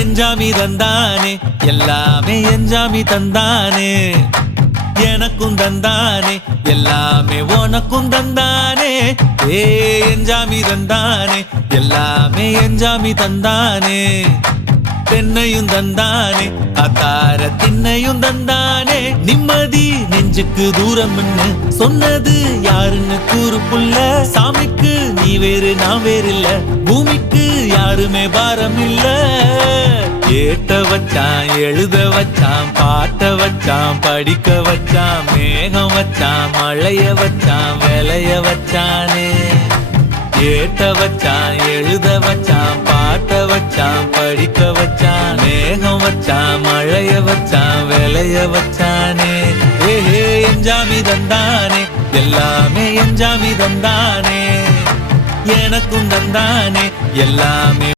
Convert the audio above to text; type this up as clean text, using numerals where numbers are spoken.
எஞ்சாமி தந்தானே எல்லாமே எஞ்சாமி தந்தானே எனக்கும் தந்தானே எல்லாமே உனக்கும் தந்தானே ஏ எஞ்சாமி தந்தானே எல்லாமே எஞ்சாமி தந்தானே தென்னையும் தந்தானே அத்தார திண்ணையும் தந்தானே நிம்மதி நெஞ்சுக்கு தூரம்னு சொன்னது யாருன்னு கூறு புள்ள சாமிக்கு நீ வேறு நான் வேறு இல்ல பூமிக்கு யாருமே பாரம் இல்ல ஏட்ட வச்சான் எழுத வச்சான் பாட்ட வச்சான் படிக்க வச்சான் மேகம் வச்சான் மழைய வச்சான் விளைய வச்சானே ஏட்ட வச்சான் எழுத வச்சான் பாட்ட வச்சான் படிக்க வச்சான் மேகம் வச்சான் மழைய வச்சான் விளைய வச்சானே ஏஹே எஞ்சாமி தந்தானே எல்லாமே எஞ்சாமி தந்தானே எனக்கும் தந்தானே எல்லாமே